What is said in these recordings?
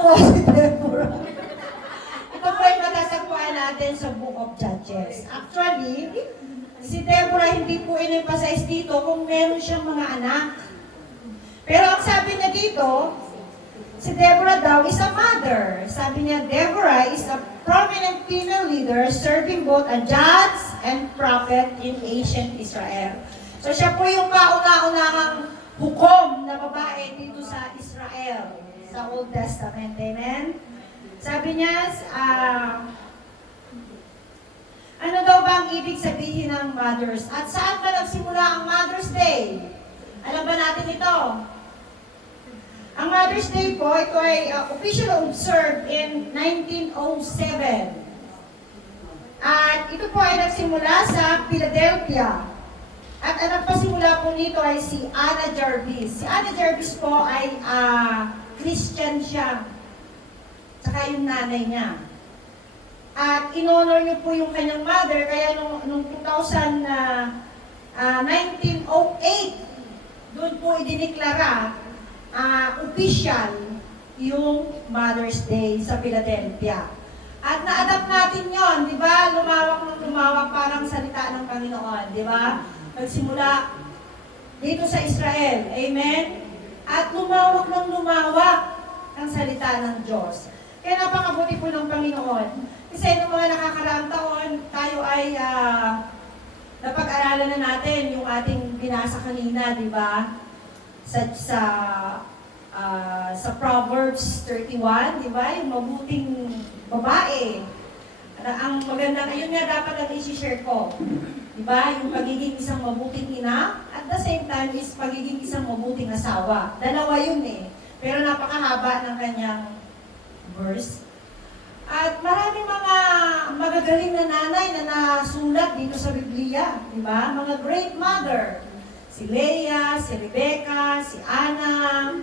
po si Deborah. Ito po ay matatagpuan natin sa Book of Judges. Actually, si Deborah hindi po in-emphasize dito kung meron siyang mga anak. Pero ang sabi niya dito, si Deborah daw is a mother. Sabi niya, Deborah is a prominent female leader serving both a judge and prophet in ancient Israel. So siya po yung kauna-unahang hukom na babae dito sa Israel, sa Old Testament. Amen? Sabi niya, ano daw ba ang ibig sabihin ng mothers? At saan ba nagsimula ang Mother's Day? Alam ba natin ito? Ang Mother's Day po, ito ay officially observed in 1907. At ito po ay nagsimula sa Philadelphia. At ang nagpasimula po nito ay si Anna Jarvis. Si Anna Jarvis po ay Christian siya. Tsaka yung nanay niya. At in-honor niyo po yung kanyang mother, kaya nung 1908, doon po idiniklara official yung Mother's Day sa Philadelphia. At na-adapt natin yon, di ba? Lumawak ng lumawak parang salita ng Panginoon, di ba? Nagsimula dito sa Israel, amen? At lumawak ng lumawak ang salita ng Diyos. Kaya napakabuti po ng Panginoon. Kasi noong mga nakakaraang taon, tayo ay napag-aralan na natin yung ating binasa kanina, di ba? Sa Proverbs 31, di ba? Yung mabuting babae. Ang magandang, ayun nga dapat ang isi-share ko. Di ba? Yung pagiging isang mabuting ina, at the same time is pagiging isang mabuting asawa. Dalawa yun eh. Pero napakahaba ng kanyang verse. At maraming mga magagaling na nanay na nasulat dito sa Biblia. Di ba? Mga great mother. Si Leah, si Rebecca, si Anna,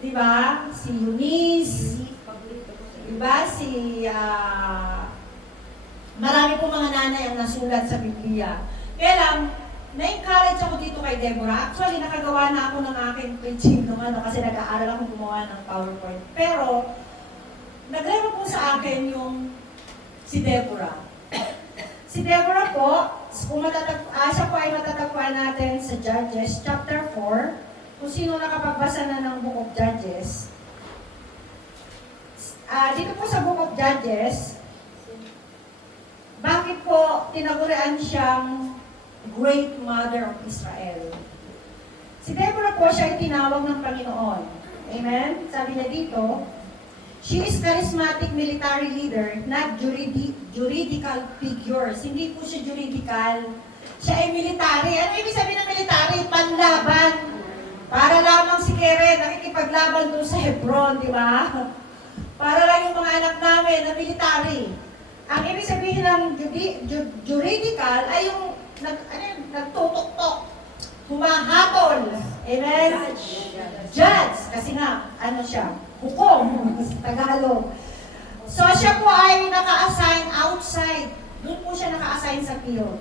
di ba? Si Eunice, di ba? Marami po mga nanay ang nasulat sa Biblia. Kaya lang, na-encourage ako dito kay Deborah. Actually, nakagawa na ako ng aking preaching kasi nag-aaral akong gumawa ng PowerPoint. Pero, naglaro po sa akin yung si Deborah. Si Deborah po, siya po ay matatagpuan natin sa Judges chapter 4. Kung sino nakapagbasa na ng Book of Judges. Dito po sa Book of Judges, bakit po tinagurian siyang Great Mother of Israel? Si Deborah po, siya ay tinawag ng Panginoon. Amen? Sabi niya dito, she is charismatic military leader, not juridical figures. Hindi po siya juridical. Siya ay military. Ano ibig sabihin ng military? Panlaban. Para lamang si Keren nakikipaglaban doon sa Hebron, di ba? Para lang yung mga anak namin na military. Ang ibig sabihin ng juridical ay yung nagtutok-tok, humahatol. Amen? Judge. Kasi nga, ano siya? Hukom. Tagalog. So, siya po ay naka-assign outside. Doon po siya naka-assign sa field.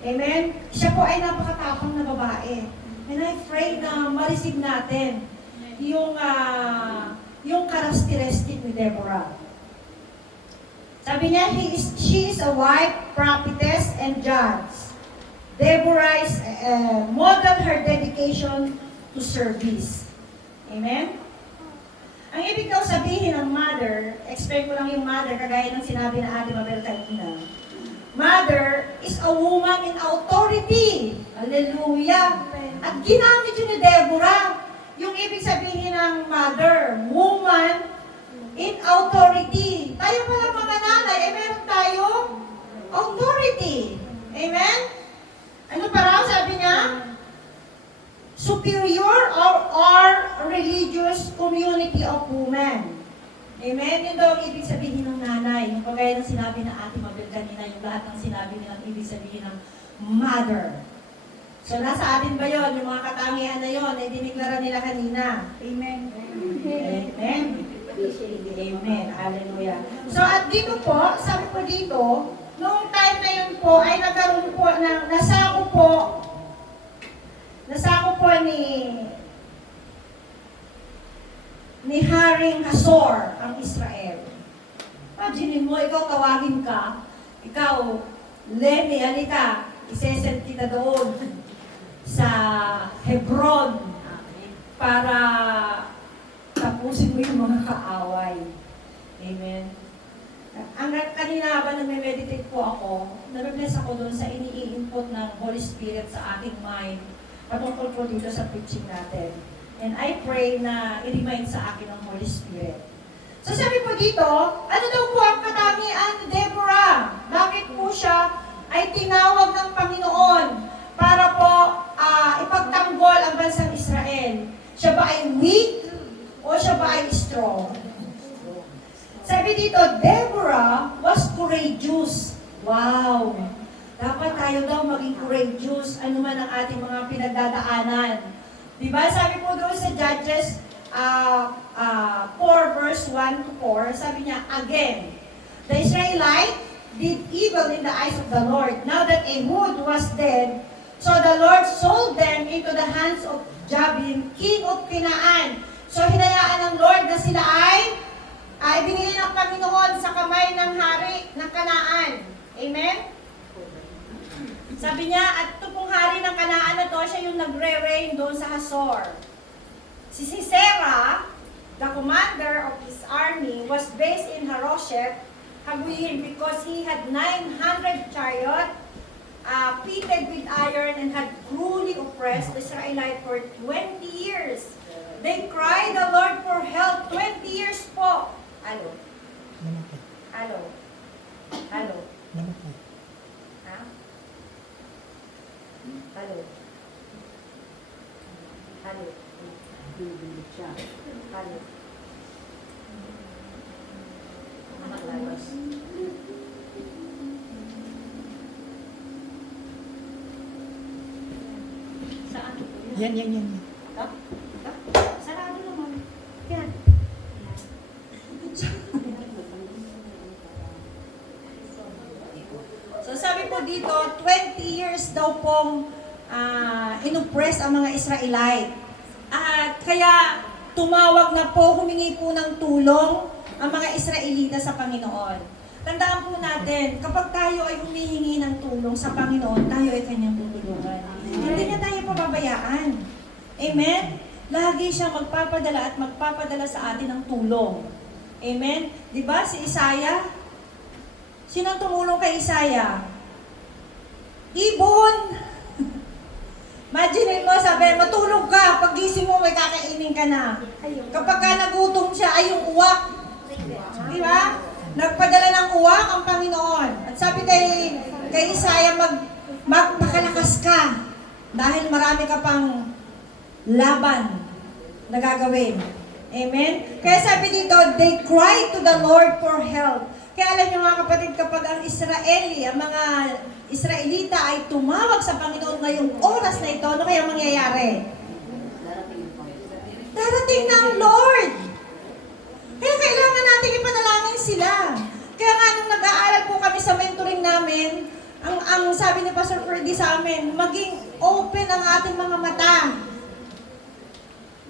Amen? Siya po ay napakatapang na babae. And I pray na ma-receive natin yung characteristic ni Deborah. Sabi niya, she is a wife, prophetess, and judge. Deborah is model her dedication to service. Amen? Ang ibig daw sabihin ng mother, expect ko lang yung mother, kagaya ng sinabi na Ate Mabel kanina. Mother is a woman in authority. Hallelujah! At ginamit yun ni Deborah. Yung ibig sabihin ng mother, woman in authority. Tayo pala mga nanay, meron tayong authority. Amen? Ano pa raw sabi niya? Superior or religious community of women. Amen? Yun daw ang ibig sabihin ng nanay. Yung kagaya ng sinabi ng Ate Mabel kanina, yung lahat ng sinabi nilang ibig sabihin ng mother. So, nasa atin ba yun? Yung mga katangian na yun, ay diniklara nila kanina. Amen. Amen. Amen. Hallelujah. So, at dito po, sabi po dito, noong time na yun po, ay nagkaroon po ng, nasako po ni Haring Hazor ang Israel. Imagine mo, ikaw tawagin ka, ikaw, Lenny, halika, isesend kita doon sa Hebron para tapusin mo yung mga kaaway. Amen. Ang kanina habang nagme-meditate po ako, nabibless ako doon sa ini-input ng Holy Spirit sa aking mind patungkol po dito sa preaching natin. And I pray na i-remind sa akin ng Holy Spirit. So sabi po dito, ano daw po ang katangian ni Deborah? Bakit po siya ay tinawag ng Panginoon para po ipagtanggol ang bansang Israel? Siya ba ay weak o siya ba ay strong? Sabi dito, Deborah was courageous. Wow! Dapat tayo daw maging courageous, ano man ang ating mga pinagdadaanan. Diba? Sabi po doon sa Judges 4 verse 1 to 4, sabi niya, again, the Israelites did evil in the eyes of the Lord. Now that Ehud was dead, so the Lord sold them into the hands of Jabin, king of Canaan. So hinayaan ng Lord na sila ay binigay ng Panginoon sa kamay ng hari ng Canaan. Amen? Sabi niya, at ito pong hari ng Canaan na to, siya yung nagre-reign doon sa Hazor. Si Sisera, the commander of his army, was based in Harosheth, Hagoyim, because he had 900 chariots, pitted with iron, and had cruelly oppressed the Israelites for 20 years. They cried the Lord for help 20 years po. Alo? Alo? Alo? Ha? Alo? Alo? Alo? Maglabas. Saan? Yan. Sarado naman. Yan. So sabi po dito, 20 years daw pong inoppress ang mga Israelite. At kaya tumawag na po, humingi po ng tulong ang mga Israelita sa Panginoon. Tandaan po natin, kapag tayo ay humihingi ng tulong sa Panginoon, tayo ay kanyang tutulungan. Hindi niya tayo pababayaan. Amen? Lagi siya magpapadala at magpapadala sa atin ng tulong. Amen? Diba si Isaiah? Sinong tumulong kay Isaiah? Ibon! Imagine mo, sabi, matulog ka, pagising mo, may kakainin ka na. Kapag ka nagutom siya, ay yung uwak. Diba? Nagpadala ng uwak ang Panginoon. At sabi kay Isaiah, magpakalakas ka. Dahil marami ka pang laban na gagawin. Amen? Kaya sabi dito, they cried to the Lord for help. Kaya alam niyo mga kapatid, kapag ang mga Israelita ay tumawag sa Panginoon ngayong oras na ito, ano kaya mangyayari? Darating na ang Lord. Kaya kailangan natin ipanalangin sila. Kaya nga nung nag-aaral po kami sa mentoring namin, ang sabi ni Pastor Freddy sa amin, maging open ang ating mga mata.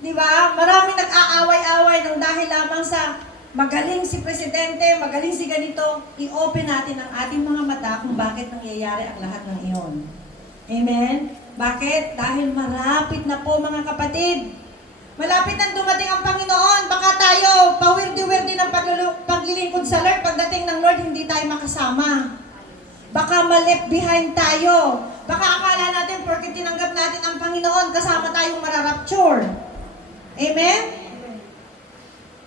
Di ba? Maraming nag-aaway-away ng dahil lamang sa magaling si Presidente, magaling si ganito, i-open natin ang ating mga mata kung bakit nangyayari ang lahat ng iyon. Amen? Bakit? Dahil malapit na po mga kapatid. Malapit na dumating ang Panginoon. Baka tayo, pawirdi-wirdi ng paglilingkod sa Lord. Pagdating ng Lord, hindi tayo makasama. Baka ma-left behind tayo. Baka akala natin, porque tinanggap natin ang Panginoon, kasama tayong mararapture. Amen?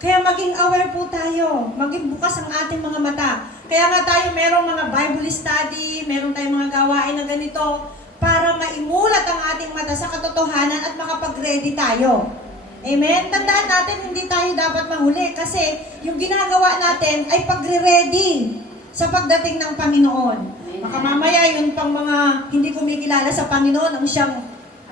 Kaya maging aware po tayo. Maging bukas ang ating mga mata. Kaya nga tayo merong mga Bible study, meron tayong mga gawain na ganito para maimulat ang ating mata sa katotohanan at makapag-ready tayo. Amen? Tandaan natin, hindi tayo dapat mahuli kasi yung ginagawa natin ay pagre-ready sa pagdating ng Panginoon. Baka mamaya yun pang mga hindi kumikilala sa Panginoon ang siyang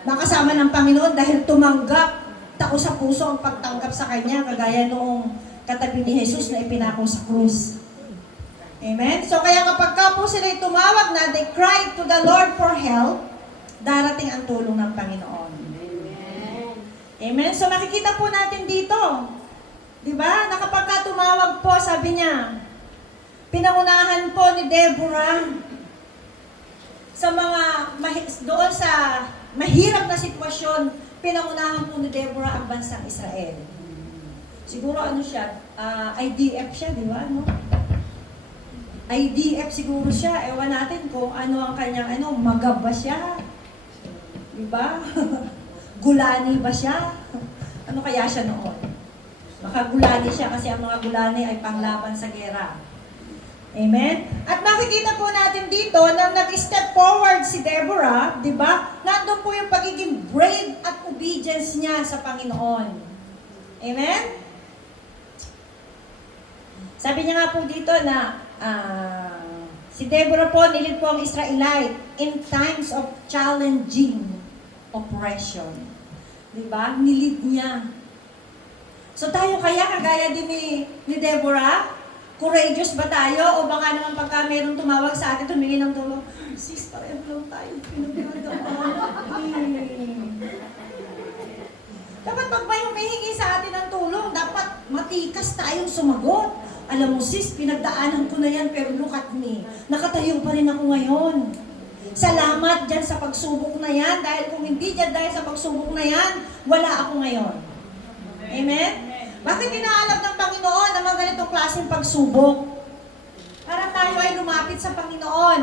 nakasama ng Panginoon dahil tumanggap tao sa puso ang pagtanggap sa Kanya, kagaya noong katabi ni Jesus na ipinako sa krus. Amen? So kaya kapag ka po sila'y tumawag na, they cried to the Lord for help, darating ang tulong ng Panginoon. Amen? So makikita po natin dito, Di ba? Nakapagka tumawag po, sabi niya, pinangunahan po ni Deborah sa doon sa mahirap na sitwasyon, pinangunahan po ni Deborah ang bansang Israel. Siguro ano siya, IDF siya, di ba? No? IDF siguro siya. Ewan natin kung ano ang kanyang, magab ba siya? Di ba? Gulani ba siya? Ano kaya siya noon? Baka Gulani siya kasi ang mga Gulani ay panglaban sa gera. Amen? At makikita po natin dito na nag-step forward si Deborah, di ba? Nandun po yung pagiging brave at obedience niya sa Panginoon. Amen? Sabi niya nga po dito na si Deborah po, nilid po ang Israelite in times of challenging oppression. Di ba? Nilid niya. So tayo kaya, kagaya din ni Deborah, courageous ba tayo? O baka naman pagka mayroong tumawag sa atin, tumingi ng tulong, sis, pareho lang tayo, dapat pag may humihingi sa atin ng tulong, dapat matikas tayong sumagot. Alam mo sis, pinagdaanan ko na yan, pero look at me. Nakatayo pa rin ako ngayon. Salamat dyan sa pagsubok na yan, dahil kung hindi dyan dahil sa pagsubok na yan, wala ako ngayon. Amen? Bakit inaalab ng Panginoon ang mga ganitong klaseng pagsubok? Para tayo ay lumapit sa Panginoon.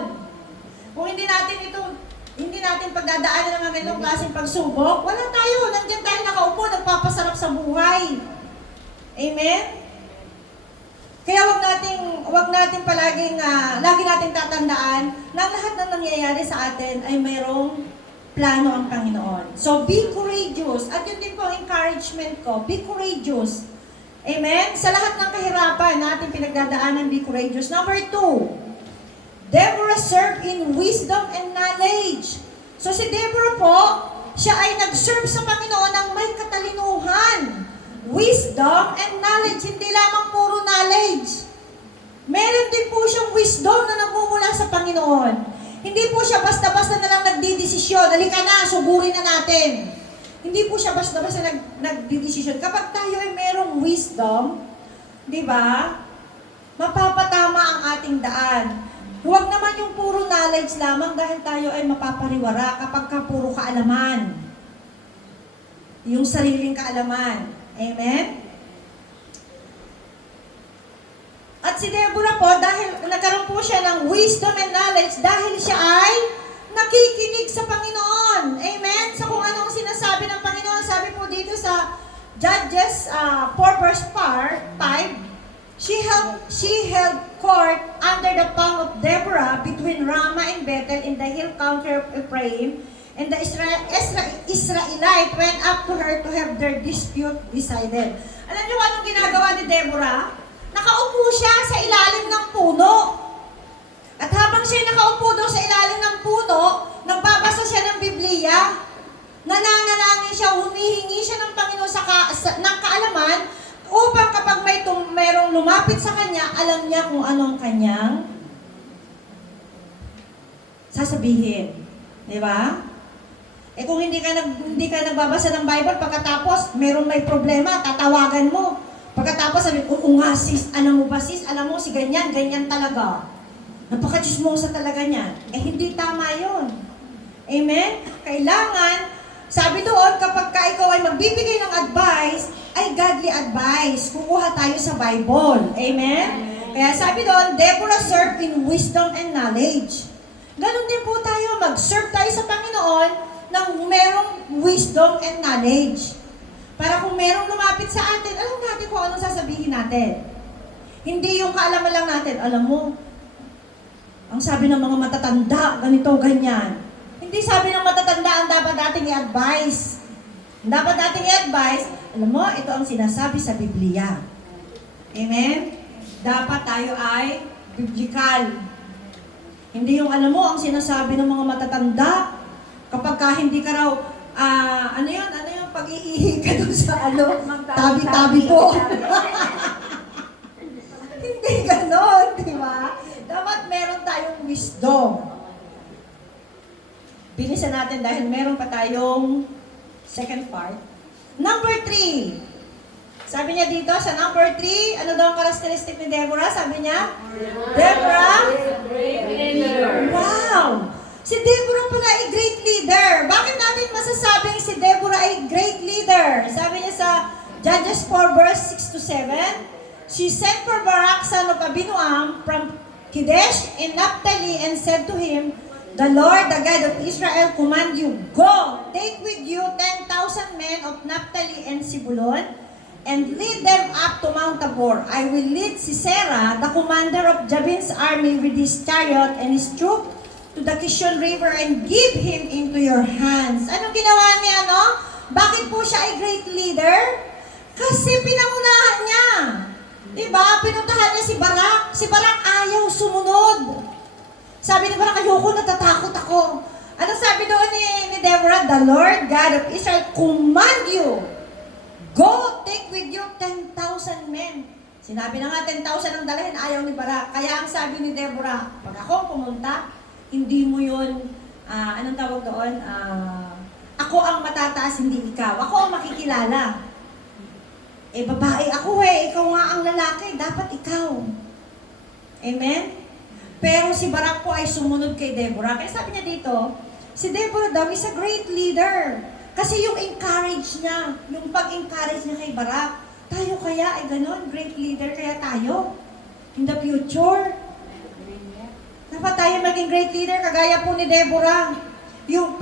Kung hindi natin pagdadaanan ng mga ganitong klaseng pagsubok, wala tayo. Nandiyan tayo nakaupo, nagpapasarap sa buhay. Amen? Kaya wag nating palaging, lagi nating tatandaan na lahat ng nangyayari sa atin ay mayroong plano ang Panginoon. So, be courageous. At yun din po ang encouragement ko. Be courageous. Amen? Sa lahat ng kahirapan natin pinagdadaanan, be courageous. Number 2, Deborah served in wisdom and knowledge. So, si Deborah po, siya ay nag-serve sa Panginoon ng may katalinuhan. Wisdom and knowledge. Hindi lamang puro knowledge. Meron din po siyang wisdom na nagmumula sa Panginoon. Hindi po siya basta-basta na lang nagdidesisyon. Halika na, suburin na natin. Hindi po siya basta-basta nagdidesisyon. Kapag tayo ay merong wisdom, di ba, mapapatama ang ating daan. Huwag naman yung puro knowledge lamang dahil tayo ay mapapariwara kapag ka puro kaalaman. Yung sariling kaalaman. Amen? At si Deborah po, dahil nagkaroon po siya ng wisdom and knowledge, dahil siya ay nakikinig sa Panginoon. Amen? Sa kung anong sinasabi ng Panginoon, sabi po dito sa Judges 4 verse 5, she held court under the palm of Deborah between Ramah and Bethel in the hill country of Ephraim, and the Israelite went up to her to have their dispute decided. Alam niyo anong ginagawa ni Deborah? Nakaupo siya sa ilalim ng puno. At habang siya nakaupo doon sa ilalim ng puno, nagbabasa siya ng Biblia, nananalangin siya, humihingi siya ng Panginoon ng kaalaman, upang kapag mayroong lumapit sa kanya, alam niya kung anong kanyang sasabihin. Di ba? Kung hindi ka nagbabasa ng Bible, pagkatapos may problema, tatawagan mo. Pagkatapos sabi, oo nga sis, alam mo ba sis, alam mo si ganyan talaga. Napaka-chismosa talaga niyan. Hindi tama yun. Amen? Kailangan, sabi doon, kapag ka ikaw ay magbibigay ng advice, ay godly advice. Kukuha tayo sa Bible. Amen? Kaya sabi doon, Deborah served in wisdom and knowledge. Ganon din po tayo, mag-serve tayo sa Panginoon ng merong wisdom and knowledge. Para kung merong lumapit sa atin, alam natin kung anong sasabihin natin. Hindi yung kaalaman lang natin, alam mo, ang sabi ng mga matatanda, ganito, ganyan. Hindi sabi ng matatanda ang dapat nating i-advise. Ang dapat nating i-advise, alam mo, ito ang sinasabi sa Biblia. Amen? Dapat tayo ay biblical. Hindi yung alam mo, ang sinasabi ng mga matatanda, kapag ka hindi ka raw, ano yun, pag-iihi ka doon sa tabi-tabi po. Hindi ganon, di ba? Dapat meron tayong wisdom. Bilisan natin dahil meron pa tayong second part. Number 3. Sabi niya dito, sa number 3, ano daw ang characteristic ni Deborah? Sabi niya, Deborah? Wow! Si Deborah pala ay great leader. Bakit natin masasabing si Deborah ay great leader? Sabi niya sa Judges 4 verse 6 to 7, she sent for Barak son of Abinoam from Kadesh in Naphtali and said to him, the Lord, the God of Israel, command you, go, take with you 10,000 men of Naphtali and Zebulun, and lead them up to Mount Tabor. I will lead Sisera, the commander of Jabin's army, with his chariot and his troop to the Kishon River and give him into your hands. Anong ginawa niya, no? Bakit po siya ay great leader? Kasi pinangunahan niya. Diba? Pinuntahan niya si Barak. Si Barak ayaw sumunod. Sabi ni Barak, ayoko, natatakot ako. Anong sabi doon ni Deborah? The Lord God of Israel command you, go, take with you 10,000 men. Sinabi na nga 10,000 ang dalahin, ayaw ni Barak. Kaya ang sabi ni Deborah, pag ako pumunta, hindi mo yun, anong tawag doon? Ako ang matataas, hindi ikaw. Ako ang makikilala. Eh, babae ako ikaw nga ang lalaki, dapat ikaw. Amen? Pero si Barak po ay sumunod kay Deborah. Kaya sabi niya dito, si Deborah daw is a great leader. Kasi yung encourage niya, yung pag-encourage niya kay Barak, tayo kaya ay ganon, great leader kaya tayo. In the future, dapat tayo maging great leader kagaya po ni Deborah. Yung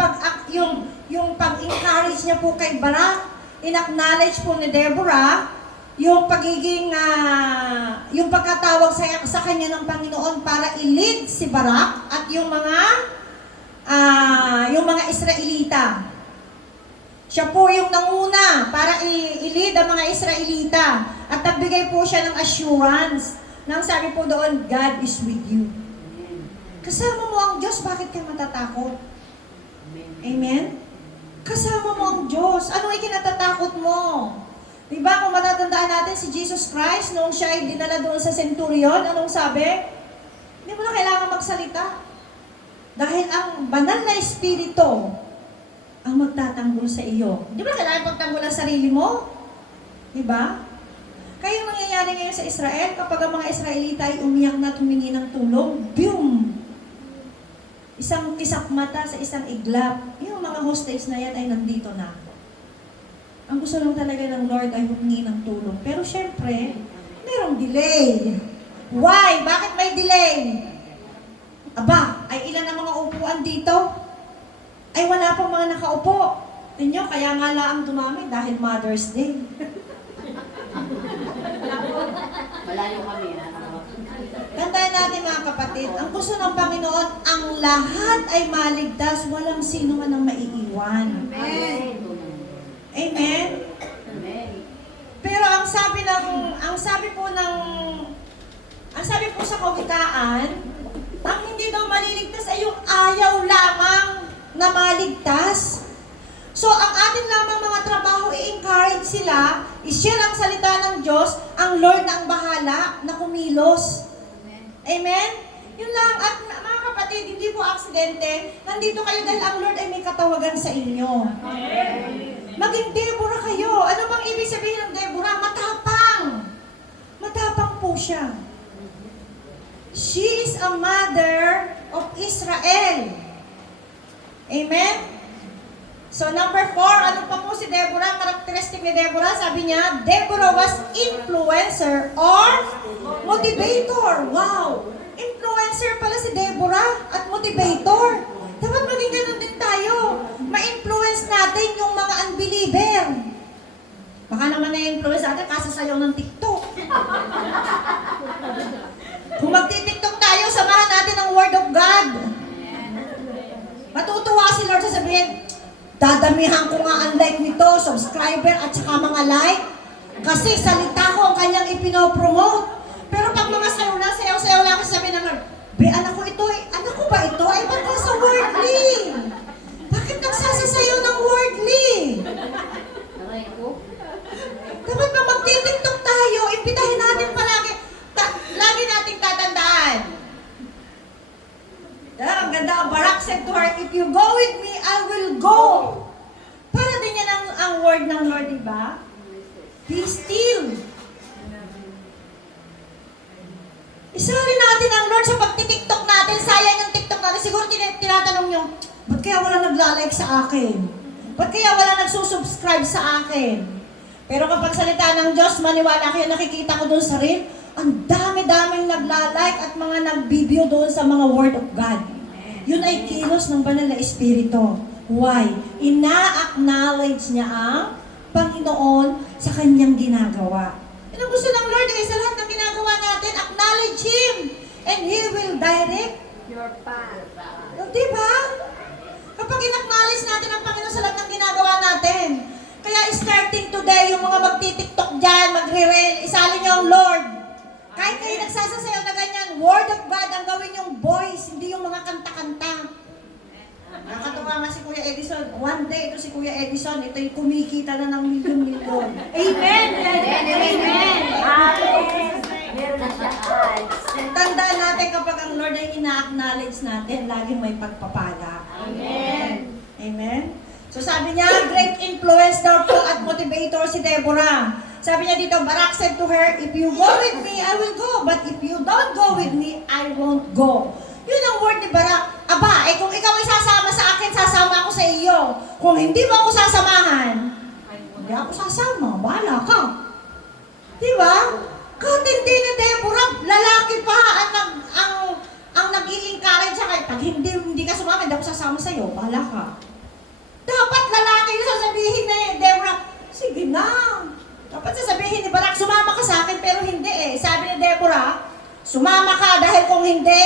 pag-encourage niya po kay Barak, in-acknowledge po ni Deborah yung pagiging yung pagkatawag sa kanya ng Panginoon para i-lead si Barak at yung mga Israelita. Siya po yung nanguna para i-lead ang mga Israelita at nagbigay po siya ng assurance nang sabi po doon, God is with you. Kasama mo ang Diyos, bakit ka matatakot? Amen? Kasama mo ang Diyos. Ano ay kinatatakot mo? Diba, kung matatandaan natin si Jesus Christ, noong siya ay dinala doon sa centurion, anong sabi? Hindi mo na kailangan magsalita. Dahil ang banal na espiritu ang magtatanggol sa iyo. Di ba kailangan pagtanggol ang sarili mo? Diba? Kaya yung nangyayari ngayon sa Israel, kapag ang mga Israelita ay umiyak na at humingi ng tulong, boom! Isang kisap mata sa isang iglap. Yung mga hostage na yan ay nandito na. Ang gusto lang talaga ng Lord ay humingi ng tulong. Pero syempre, merong delay. Why? Bakit may delay? Aba, ay ilan ang mga upuan dito? Ay wala pang mga nakaupo. Ninyo, kaya nga lang dumami dahil Mother's Day. Malayo kami, ha? Kantahan natin mga kapatid, ang gusto ng Panginoon, ang lahat ay maligtas, walang sino man ang maiiwan. Amen. Amen? Amen. Pero ang sabi po sa kawikaan, ang hindi daw maliligtas ay yung ayaw lamang na maligtas. So, ang atin lamang mga trabaho, i-encourage sila, i-share ang salita ng Diyos, ang Lord na ang bahala na kumilos. Amen? Yun lang. At mga kapatid, hindi po aksidente. Nandito kayo dahil ang Lord ay may katawagan sa inyo. Maging Deborah kayo. Ano bang ibig sabihin ng Deborah? Matapang. Matapang po siya. She is a mother of Israel. Amen? So number 4, ano pa po si Deborah? Characteristic ni Deborah, sabi niya, Deborah was influencer or motivator. Wow! Influencer pala si Deborah at motivator. Dapat maging ganun din tayo. Ma-influence natin yung mga unbeliever. Baka naman na-influence natin kasasayaw ng TikTok. Kung magti-TikTok tayo, samahan natin ang Word of God. Matutuwa si Lord sasabihin, dadamihan ko nga ang like nito, subscriber at saka mga like. Kasi salita ko ang kanyang ipinopromote. Pero pag mga sayaw lang sabi ng Lord, be, anak ko ito, anak ko ba ito? Ay, ba't ka sa worldly? Bakit nagsasasayaw ng worldly? Aray ko. Dapat pa magti-TikTok tayo, imbitahin natin palagi. Lagi nating tatandaan. Ang ganda ang Barak said to her, if you go with me, I will go. Para din yan ang word ng Lord, diba? Be still. Isali natin ang Lord sa pagtitiktok natin. Sayang yung tiktok natin. Siguro tinatanong nyo, ba't kaya wala naglalike sa akin? Ba't kaya wala nagsusubscribe sa akin? Pero kapag salita ng Diyos, maniwala kayo, nakikita ko doon sa reel, ang dami-daming naglalike at mga nag-video doon sa mga Word of God. Yun ay kilos ng banal na Espiritu. Why? Ina-acknowledge niya ang Panginoon sa kanyang ginagawa. Yan ang gusto ng Lord sa lahat ng ginagawa natin, acknowledge Him and He will direct Your path. Diba? Kapag in-acknowledge natin ang Panginoon sa lahat ng ginagawa natin, kaya starting today, yung mga magtitiktok dyan, magre-reel, isali niyo ang Lord. Kahit kayo nagsasasayaw na ganyan, Word of God ang gawin yung voice, hindi yung mga kanta-kanta. Nakakatawa nga si Kuya Edison. One day, ito si Kuya Edison, ito yung kumikita na ng milyon-milyon. Amen! Amen! Meron na siya ads. Tandaan natin kapag ang Lord ay ina-acknowledge natin, laging may pagpapala. Amen. Amen? So sabi niya, great influence daw po at motivator si Deborah. Sabi niya dito, Barak said to her, if you go with me, I will go. But if you don't go with me, I won't go. Yun ang word ni Barak. Aba, kung ikaw ay sasama sa akin, sasama ako sa iyo. Kung hindi mo ako sasamahan, hindi ako sasama. Bahala ka. Diba? Kahit hindi ni Deborah, lalaki pa ang nag-i-encourage sa kanya. Pag hindi ka sumama, hindi ako sasama sa iyo. Bahala ka. Dapat lalaki yung sasabihin ni Deborah, sige na. Dapat sasabihin ni Barak, sumama ka sa akin, pero hindi eh. Sabi ni Deborah, sumama ka dahil kung hindi,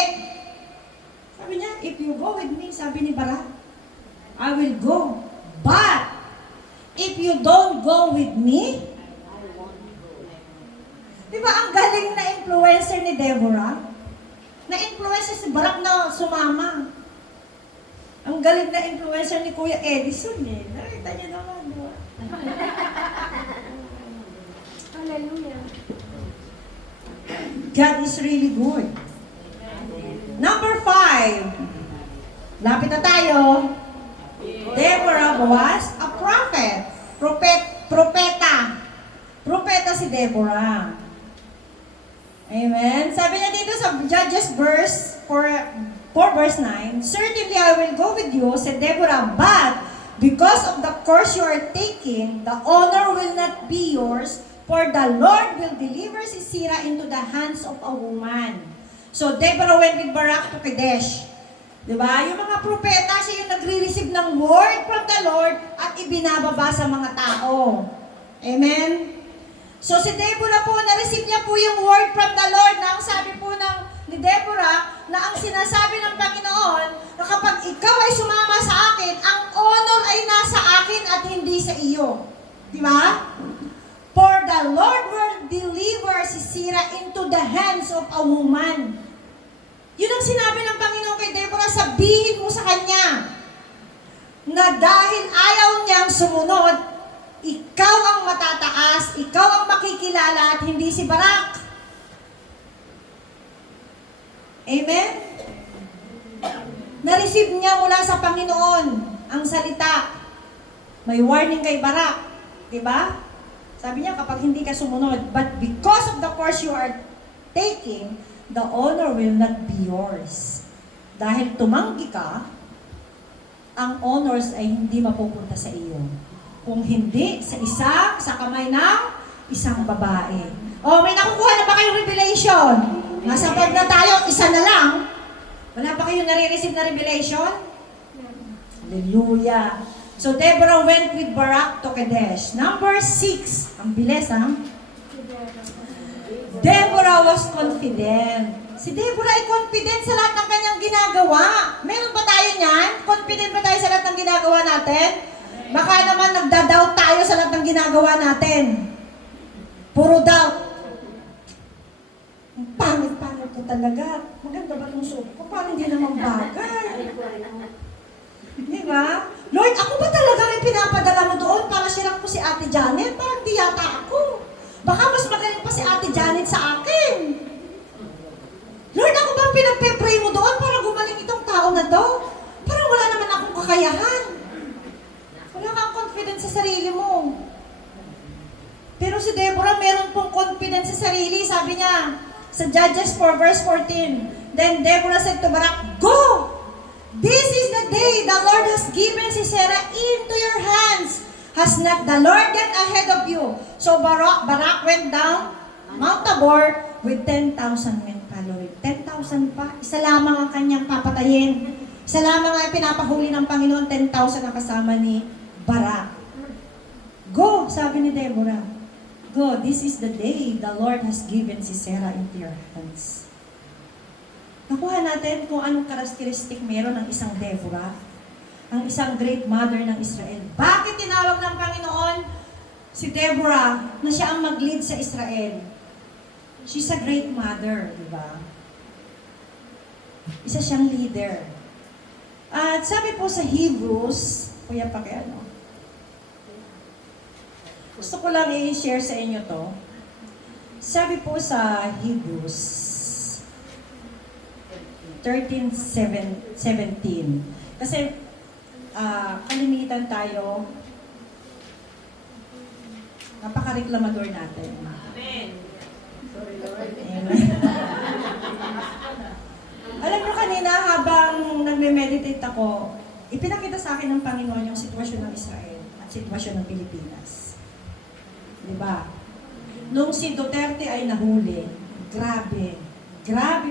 sabi niya, if you go with me, sabi ni Barak, I will go. But, if you don't go with me, di ba ang galing na influencer ni Deborah? Na-influencer si Barak na sumama. Ang galing na influencer ni Kuya Edison eh. Nakita niyo naman, di ba? Hallelujah. God is really good. Number 5. Lapit na tayo. Deborah was a prophet. Propeta. Propeta si Deborah. Amen. Sabi niya dito sa Judges verse 4 verse 9, certainly I will go with you, said Deborah, but because of the course you are taking, the honor will not be yours, for the Lord will deliver Sisera into the hands of a woman. So Deborah went with Barak to Kadesh. Diba? Yung mga propeta, siya yung nagre-receive ng word from the Lord at ibinababa sa mga tao. Amen? So si Deborah po, na-receive niya po yung word from the Lord na ang sabi po ni Deborah na ang sinasabi ng Panginoon na kapag ikaw ay sumama sa akin, ang honor ay nasa akin at hindi sa iyo. Di ba? For the Lord will deliver Sisera into the hands of a woman. Yun ang sinabi ng Panginoon kay Deborah, sabihin mo sa kanya na dahil ayaw niyang sumunod, ikaw ang matataas, ikaw ang makikilala at hindi si Barak. Amen? Na-receive niya mula sa Panginoon ang salita. May warning kay Barak. Diba? Sabi niya, kapag hindi ka sumunod, but because of the course you are taking, the honor will not be yours. Dahil tumanggi ka, ang honors ay hindi mapupunta sa iyo. Kung hindi, sa kamay ng isang babae. O, may nakukuha na ba kayong revelation? Nasa pag na tayo, isa na lang. Wala pa kayong nare-receive na revelation? Hallelujah. So, Deborah went with Barak to Kadesh. Number 6. Ang bilis, ha? Deborah was confident. Si Deborah ay confident sa lahat ng kanyang ginagawa. Meron ba tayo niyan? Confident ba tayo sa lahat ng ginagawa natin? Baka naman nagda-doubt tayo sa lahat ng ginagawa natin. Puro doubt. Ang pangit-pangit ko talaga. Maganda ba itong suot ko? Parang hindi naman bagay. Di ba? Lord, ako ba talaga may pinapadala mo doon para sirang ko si Ate Janet? Parang di yata ako. Baka mas magaling pa si Ate Janet sa akin. Lord, ako ba pinagpe-pray mo doon para gumaling itong tao na to? Parang wala naman akong kakayahan. Wala kang confidence sa sarili mo. Pero si Judges 4 verse 14. Then Deborah said to Barak, "Go! This is the day the Lord has given Sisera into your hands. Has not the Lord gone ahead of you?" So Barak went down Mount Tabor with 10,000 men following. 10,000 pa. Isa lamang ang kanyang papatayin. Isa lamang ang pinapahuli ng Panginoon. 10,000 ang kasama ni Barak. "Go," sabi ni Deborah. "Go, this is the day the Lord has given Sisera into your hands." Nakuha natin kung anong karakteristik meron ng isang Deborah, ang isang great mother ng Israel. Bakit tinawag ng Panginoon si Deborah na siya ang mag-lead sa Israel? She's a great mother, di ba? Isa siyang leader. At sabi po sa Hebrews, kuya pakiano, gusto ko lang i-share sa inyo to. Sabi po sa Hebrews 13:17. Kasi kalimitan tayo, napaka-reklamador natin. Amen. Amen. Alam nyo kanina habang nagme-meditate ako, ipinakita sa akin ng Panginoon yung sitwasyon ng Israel at sitwasyon ng Pilipinas. Diba? Nung si Duterte ay nahuli, grabe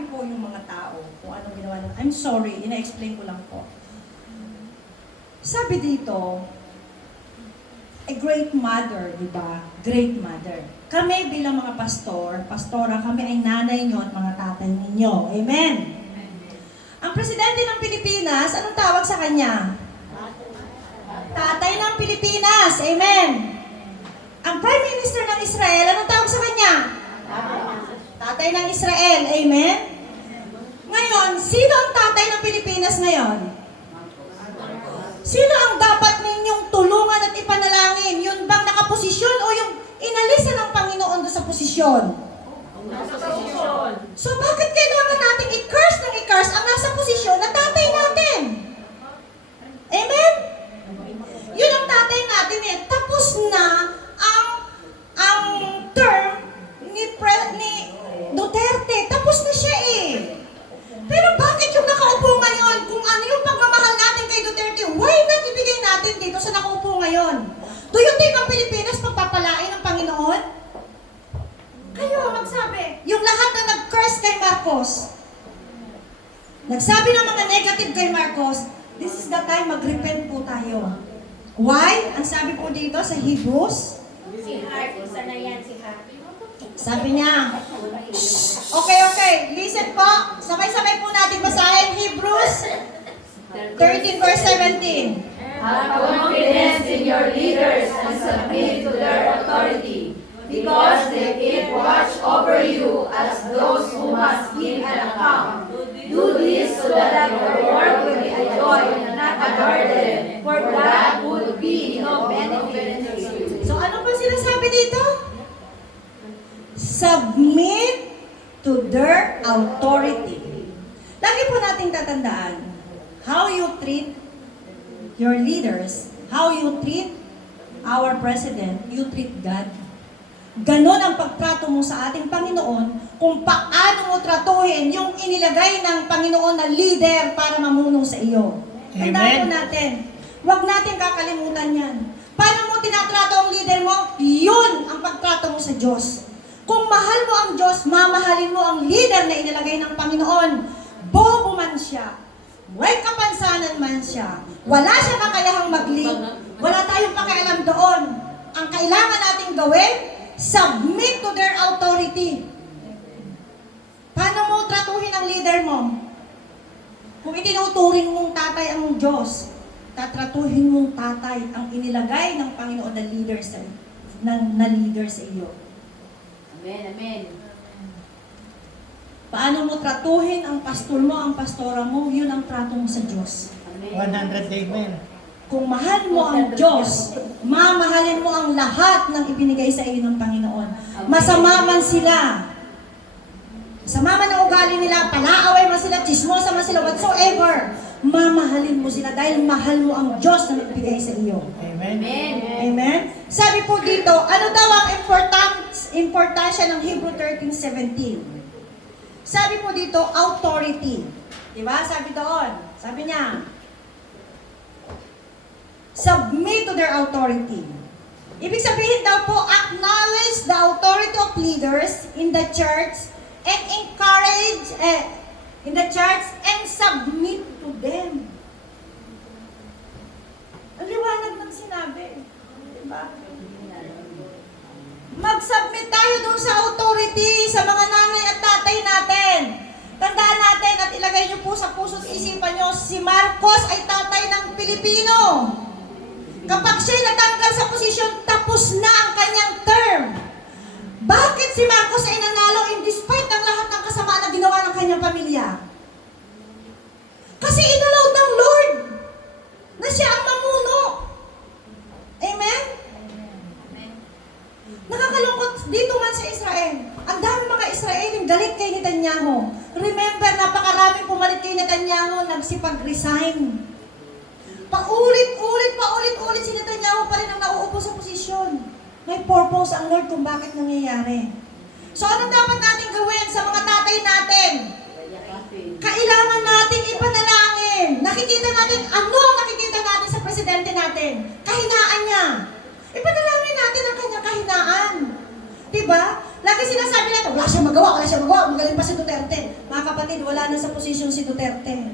po yung mga tao kung anong ginawa nila. I'm sorry, ina-explain ko lang po. Sabi dito, a great mother, di ba? Great mother. Kami bilang mga pastora, kami ay nanay nyo at mga tatay ninyo. Amen? Ang presidente ng Pilipinas, anong tawag sa kanya? Tatay ng Pilipinas. Amen? Ang Prime Minister ng Israel, anong tawag sa kanya? Tatay ng Israel. Amen? Ngayon, sino ang tatay ng Pilipinas ngayon? Sino ang dapat ninyong tulungan at ipanalangin? Yun bang nakaposisyon o yung inalisan ng Panginoon doon sa posisyon? So bakit kailangan nating i-curse ng i-curse ang nasa posisyon na tatay natin? Amen? Yun ang tatay natin eh. Tapos na ang term ni Duterte. Tapos na siya eh. Pero bakit yung nakaupo ngayon? Kung ano yung pagmamahal natin kay Duterte, why not ibigay natin dito sa nakaupo ngayon? Do you think ang Pilipinas pagpapalain ng Panginoon? Kayo ang magsabi. Yung lahat na nag-curse kay Marcos, nagsabi ng mga negative kay Marcos, this is the time mag-repent po tayo. Why? Ang sabi po dito sa Hebrews, Si Hart, isa na yan si Hart. sabi niya, okay, listen po, sabay-sabay po natin basahin Hebrews 13 verse 17. Have confidence in your leaders and submit to their authority, because they keep watch over you as those who must give an account. Do this so that your work will be a joy and not a burden, for that would be no benefit to you. So ano ba sinasabi dito? Submit to their authority. Lagi po nating tatandaan, how you treat your leaders, how you treat our president, you treat God. Ganon ang pagtrato mo sa ating Panginoon kung paano mo tratuhin yung inilagay ng Panginoon na leader para mamuno sa iyo. Tandaan po natin, huwag natin kakalimutan yan. Paano mo tinatrato ang leader mo? Yun ang pagtrato mo sa Diyos. Kung mahal mo ang Diyos, mamahalin mo ang leader na inilagay ng Panginoon. Bobo man siya, may kapansanan man siya, wala siya kakayahang mag-lead, wala tayong pakialam doon. Ang kailangan nating gawin, submit to their authority. Paano mo tratuhin ang leader mo? Kung itinuturing mong tatay ang Diyos, tatratuhin mong tatay ang inilagay ng Panginoon na leader sa iyo. Amen, amen. Paano mo tratuhin ang pastor mo, ang pastora mo, yun ang trato mo sa Diyos. Amen. 100 amen. Kung mahal mo ang Diyos, mamahalin mo ang lahat ng ibinigay sa iyo ng Panginoon. Masama man sila. Masama man ang ugali nila, palaaway man sila, chismosa man sila, whatsoever. Mamahalin mo sila dahil mahal mo ang Diyos na nagbigay sa iyo. Amen. Amen. Amen? Sabi po dito, ano daw ang importansya ng Hebrew 13:17? Sabi po dito, authority. Diba? Sabi doon. Sabi niya, submit to their authority. Ibig sabihin daw po, acknowledge the authority of leaders in the church and encourage in the church and submit to them. Ang liwanag ng sinabi. Diba? Mag-submit tayo doon sa authority, sa mga nanay at tatay natin. Tandaan natin at ilagay niyo po sa puso't isipan niyo, si Marcos ay tatay ng Pilipino. Kapag siya'y natanggal sa posisyon, tapos na ang kanyang term. Bakit si Marcos ay nanalo in despite ng lahat ng kasamaan na ginawa ng kanyang pamilya? Kasi inallowed ng Lord na siya ang mamuno. Amen? Nakakalungkot dito man sa Israel. Ang dami mga Israeling galit kay Netanyahu. Remember, napakaraming pumalit kay Netanyahu, nagsipag-resign. Paulit-ulit si Netanyahu pa rin ang nauupo sa posisyon. May purpose ang Lord kung bakit nangyayari. So, anong dapat natin gawin sa mga tatay natin? Kailangan natin ipanalangin. Nakikita natin, ano ang nakikita natin sa presidente natin? Kahinaan niya. Ipanalangin natin ang kanyang kahinaan. Diba? Lagi sinasabi natin, wala siyang magawa, magaling pa si Duterte. Mga kapatid, wala na sa posisyon si Duterte.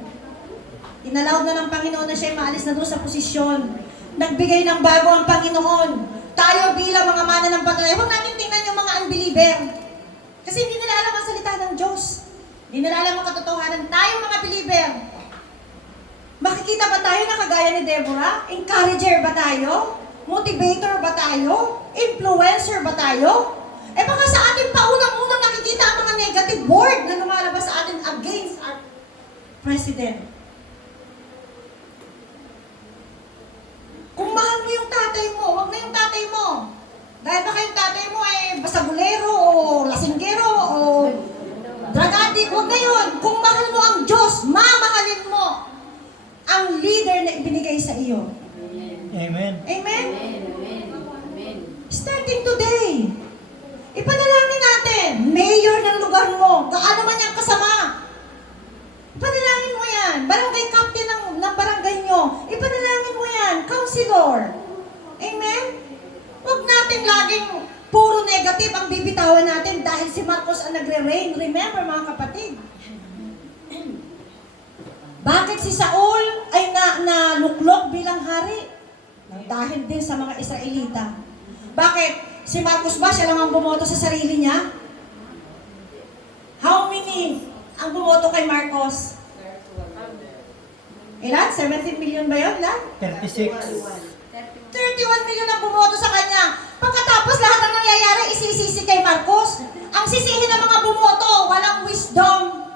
Inallowed na ng Panginoon na siya maalis na doon sa posisyon. Nagbigay ng bago ang Panginoon. Tayo bilang mga mananampalataya, huwag natin tingnan yung mga unbeliever. Kasi hindi nila alam ang salita ng Diyos. Hindi nila alam ang katotohanan. Tayo mga believer. Makikita ba tayo na kagaya ni Deborah? Encourager ba tayo? Motivator ba tayo? Influencer ba tayo? Eh baka sa atin pa unang-unang nakikita ang mga negative word na lumalabas sa atin against our president. Kung mahal mo yung tatay mo, wag na yung tatay mo. Dahil baka yung tatay mo ay basagulero o lasinggero o drug addict, wag na yun. Kung mahal mo ang Diyos, mamahalin mo ang leader na ibinigay sa iyo. Amen. Amen? Starting today, ipanalangin natin, mayor ng lugar mo, gaano man yung kasama. Ipanalangin mo yan. Barangay captain ng barangay nyo. Ipanalangin mo yan. Counselor. Amen? Huwag natin laging puro negative ang bibitawan natin dahil si Marcos ang nagre-reign. Remember mga kapatid. Bakit si Saul ay naluklok bilang hari? Dahil din sa mga Israelita. Bakit? Si Marcos ba siya lang ang bumoto sa sarili niya? How many ang bumoto kay Marcos? Ilan? 17 million ba yun? Ilan? 36. 31 million ang bumoto sa kanya. Pagkatapos lahat ng nangyayari, isisisi kay Marcos. Ang sisihin ng mga bumoto, walang wisdom.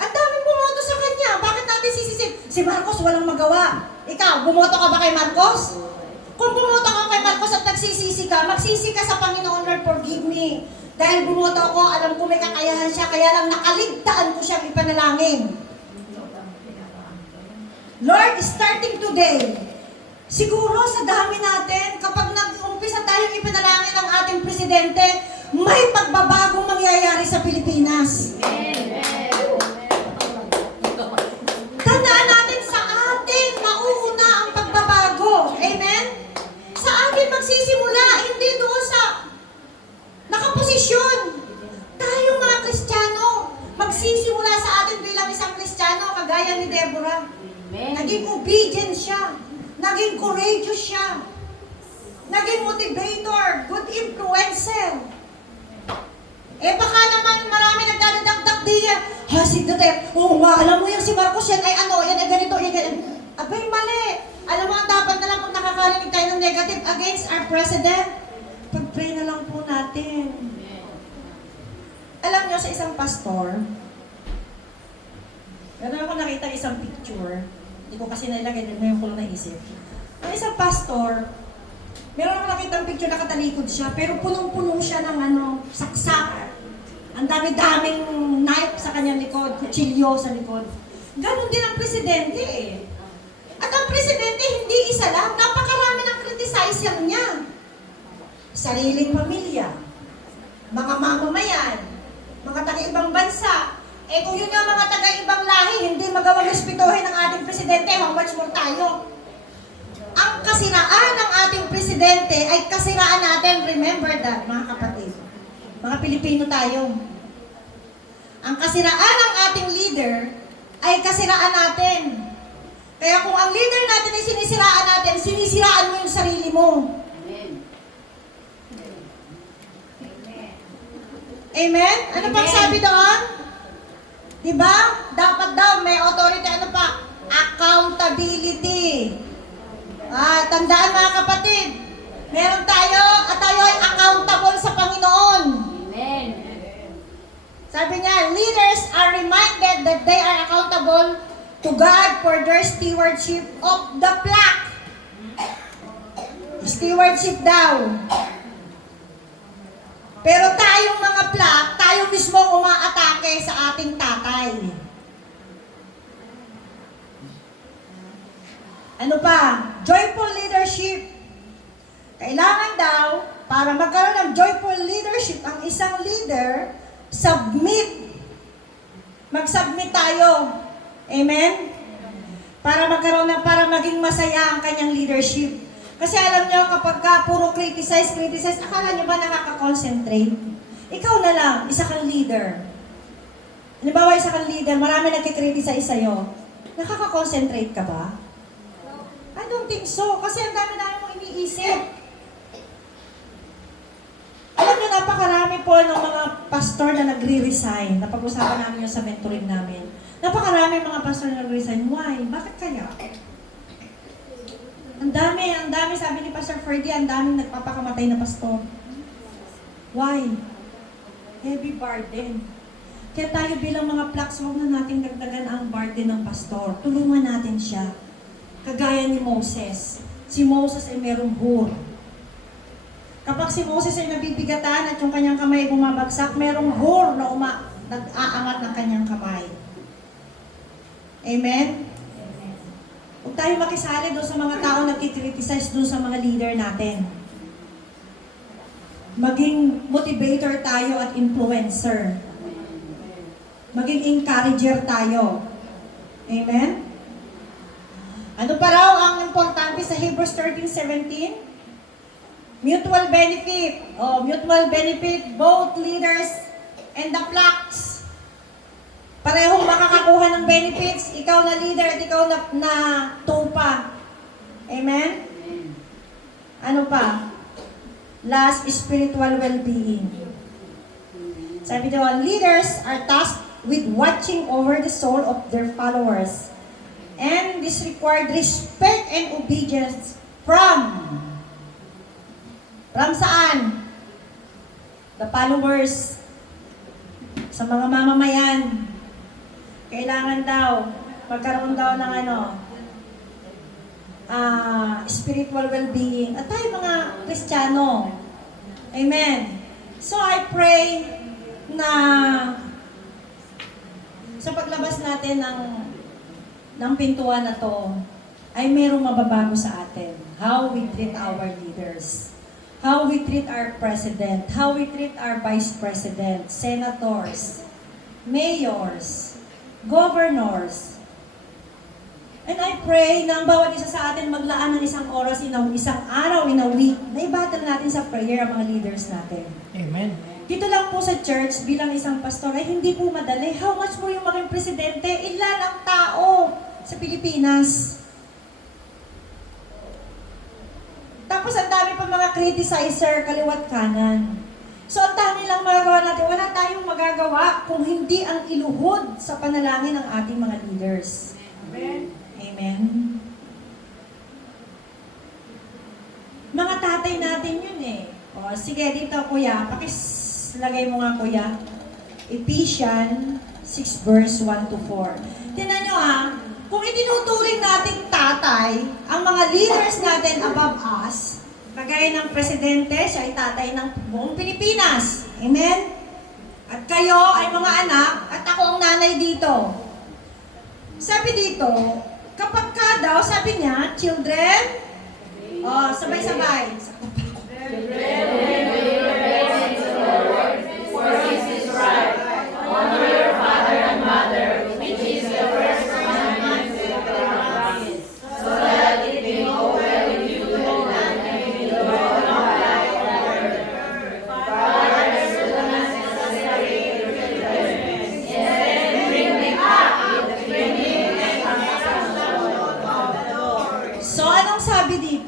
Ang daming bumoto sa kanya. Bakit natin sisisin? Si Marcos walang magawa. Ikaw, bumoto ka ba kay Marcos? Kung bumoto ka kay Marcos at nagsisisi ka, magsisi ka sa Panginoon, Lord, forgive me. Dahil bumoto ako, alam ko may kakayahan siya, kaya lang nakaligtaan ko siyang ipanalangin. Lord, starting today, siguro sa dami natin, kapag nag-umpisa tayong ipanalangin ng ating presidente, may pagbabagong mangyayari sa Pilipinas. Tandaan natin sa atin, mauuna ang pagbabago. Amen? Sa atin magsisimula, hindi doon sa nakaposisyon. Tayong mga Kristiyano, magsisimula sa atin bilang isang Kristiyano, kagaya ni Deborah. Naging obedient siya. Naging courageous siya. Naging motivator, good influencer. Eh baka naman marami nagdadagdag diyan. Ha, si Duterte, oo nga, alam mo yung si Marcos yan ay ano, yan ay ganito, yan ganito. Abay, mali. Alam mo, ang dapat na lang kung nakakarinig tayo ng negative against our president, pag-pray na lang po natin. Alam nyo, sa isang pastor, gano'n ako nakita isang picture, hindi ko kasi nailagay, ngayon ko lang naisip. Ang isang pastor, meron ako nakita picture, nakatalikod siya, pero punong-puno siya ng saksak. Ang dami-daming knife sa kanyang likod, kutsilyo sa likod. Ganon din ang presidente eh. At ang presidente hindi isa lang, napakarami ng criticizer niya. Sariling pamilya, mga mamamayan, presidente, how much more tayo? Ang kasiraan ng ating presidente ay kasiraan natin. Remember that, mga kapatid. Mga Pilipino tayo. Ang kasiraan ng ating leader ay kasiraan natin. Kaya kung ang leader natin ay sinisiraan natin, sinisiraan mo yung sarili mo. Amen? Ano pang sabi doon? Diba? Dapat daw may authority. Ano pa? Accountability. Tandaan mga kapatid, meron tayo at tayo ay accountable sa Panginoon. Amen. Sabi niya, leaders are reminded that they are accountable to God for their stewardship of the flock. Stewardship daw. Pero tayong mga flock, tayo mismo umaatake sa ating tatay. Ano pa? Joyful leadership. Kailangan daw, para magkaroon ng joyful leadership, ang isang leader, submit. Mag-submit tayo. Amen? Para maging masaya ang kanyang leadership. Kasi alam niyo, kapag ka puro criticize, akala niyo ba nakaka-concentrate? Ikaw na lang, isa kang leader. Halimbawa, isa kang leader, marami nagkikriticize sa'yo. Nakaka-concentrate ka ba? I don't think so. Kasi ang dami-dami mong iniisip. Alam niyo, napakarami po ng mga pastor na nagre-resign. Napag-usapan namin yun sa mentoring namin. Napakarami mga pastor na nagre-resign. Why? Bakit kaya? Ang dami, sabi ni Pastor Ferdy, ang daming nagpapakamatay na pastor. Why? Heavy burden. Kaya tayo bilang mga flocks, huwag na nating dagdagan ang burden ng pastor. Tulungan natin siya. Kagaya ni Moses. Si Moses ay merong hur. Kapag si Moses ay nabibigatan at yung kanyang kamay ay bumabagsak, merong hur na nag-aangat ng kanyang kamay. Amen? Huwag tayo makisali doon sa mga tao nagkikriticize doon sa mga leader natin. Maging motivator tayo at influencer. Maging encourager tayo. Amen? Ano pa raw ang importante sa Hebrews 13:17? Mutual benefit. Mutual benefit, both leaders and the flocks. Parehong makakakuha ng benefits, ikaw na leader at ikaw na tupa. Amen? Ano pa? Last, spiritual well-being. Sabi doon, leaders are tasked with watching over the soul of their followers. And this required respect and obedience from saan? The followers. Sa mga mamamayan. Kailangan daw, magkaroon daw ng spiritual well-being. At tayo mga Kristiyano. Amen. So I pray na sa paglabas natin ng pintuan na to, ay mayroong mababago sa atin. How we treat our leaders. How we treat our president. How we treat our vice president, senators, mayors, governors. And I pray na ang bawat isa sa atin maglaan ng isang oras, isang araw in a week, na ibattle natin sa prayer ang mga leaders natin. Amen. Dito lang po sa church, bilang isang pastor, ay hindi po madali. How much mo yung maging presidente? Ilan ang tao sa Pilipinas? Tapos ang dami pa mga criticizer, kaliwat kanan. So ang dami lang magagawa natin. Wala tayong magagawa kung hindi ang iluhod sa panalangin ng ating mga leaders. Amen. Amen. Mga tatay natin yun eh. O, sige, dito kuya, pakilagay mo nga kuya. Ephesians 6 verse 1 to 4. Tingnan nyo kung itinuturing nating tatay, ang mga leaders natin above us, kagaya ng presidente, siya ay tatay ng buong Pilipinas. Amen? At kayo ay mga anak, at ako ang nanay dito. Sabi dito, kapag ka daw, sabi niya, children, sabay-sabay. For this is right. Honor your father and mother, which is the first commandment with the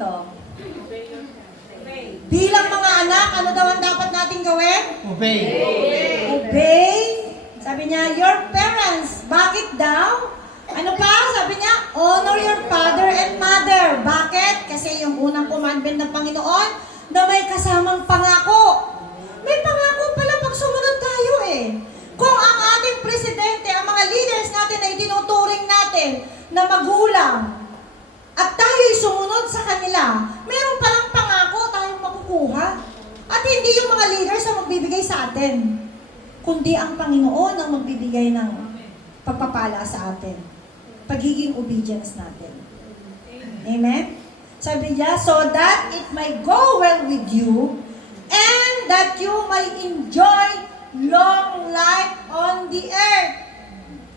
dito? Bilang mga anak, ano daw ang dapat natin gawin? Obey. Obey. Sabi niya, your parents. Bakit daw? Ano pa? Sabi niya, honor your father and mother. Bakit? Kasi yung unang commandment ng Panginoon na may kasamang pangako. May pangako pala pag sumunod tayo eh. Kung ang ating presidente, ang mga leaders natin ay tinuturing natin na magulang at tayo'y sumunod sa kanila, meron palang pangako tayong makukuha. At hindi yung mga leaders ang magbibigay sa atin, kundi ang Panginoon ang magbibigay ng pagpapala sa atin. Pagiging obedience natin. Amen? Sabi niya, so that it may go well with you and that you may enjoy long life on the earth.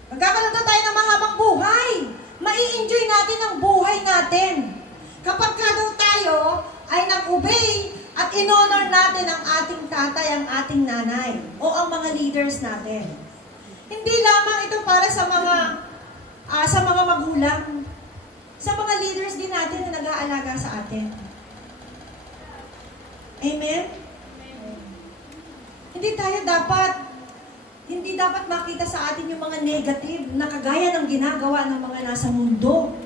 Magkakaroon na tayo ng mahabang buhay. Mai-enjoy natin ang buhay natin. Kapag ka daw tayo ay nag-obey at in-honor natin ang ating tatay, ang ating nanay, o ang mga leaders natin. Hindi lamang ito para sa mga magulang, sa mga leaders din natin na nag-aalaga sa atin. Amen? Hindi dapat makita sa atin yung mga negative na kagaya ng ginagawa ng mga nasa mundo.